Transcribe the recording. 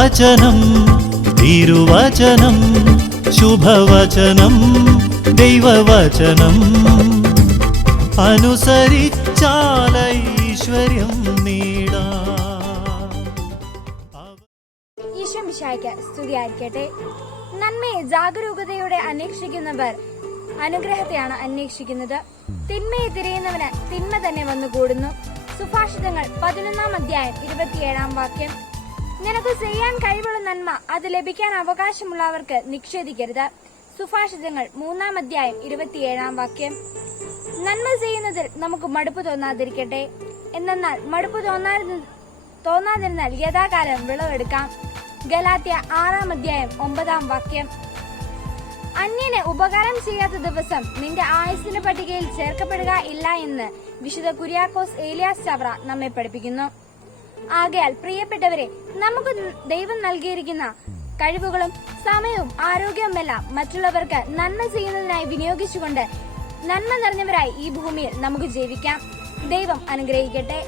വചനം തിരുവചനം ശുഭവചനം ദൈവവചനം അനുസരിച്ചാൽ ഐശ്വര്യം നേടാം. ഈശോ മിശിഹായ്ക്ക് സ്തുതിയായിരിക്കട്ടെ. നന്മയെ ജാഗരൂകതയോടെ അന്വേഷിക്കുന്നവർ അനുഗ്രഹത്തെയാണ് അന്വേഷിക്കുന്നത്. തിന്മയെ തിരയുന്നവന് തിന്മ തന്നെ വന്നുകൂടുന്നു. സുഭാഷിതങ്ങൾ 11-ാം അധ്യായം 27-ാം വാക്യം. നിനക്ക് ചെയ്യാൻ കഴിവുള്ള നന്മ അത് ലഭിക്കാൻ അവകാശമുള്ളവർക്ക് നിഷേധിക്കരുത്. സുഭാഷിതങ്ങൾ 3-ാം അധ്യായം 27-ാം വാക്യം. നന്മ ചെയ്യുന്നതിൽ നമുക്ക് മടുപ്പ് തോന്നാതിരിക്കട്ടെ. എന്നാൽ മടുപ്പ് തോന്നാതിരുന്നാൽ യഥാകാലം വിളവെടുക്കാം. ഗലാത്യ 6-ാം അധ്യായം 9-ാം വാക്യം. അന്യന് ഉപകാരം ചെയ്യാത്ത ദിവസം നിന്റെ ആയുസ്സിന്റെ പട്ടികയിൽ ചേർക്കപ്പെടുക ഇല്ല എന്ന് വിശുദ്ധ കുര്യാക്കോസ് ഏലിയാസ് ചവറ നമ്മെ പഠിപ്പിക്കുന്നു. ആകയാൽ പ്രിയപ്പെട്ടവരെ, നമുക്ക് ദൈവം നൽകിയിരിക്കുന്ന കഴിവുകളും സമയവും ആരോഗ്യവുമെല്ലാം മറ്റുള്ളവർക്ക് നന്മ ചെയ്യുന്നതിനായി വിനിയോഗിച്ചുകൊണ്ട് നന്മ നിറഞ്ഞവരായി ഈ ഭൂമിയിൽ നമുക്ക് ജീവിക്കാം. ദൈവം അനുഗ്രഹിക്കട്ടെ.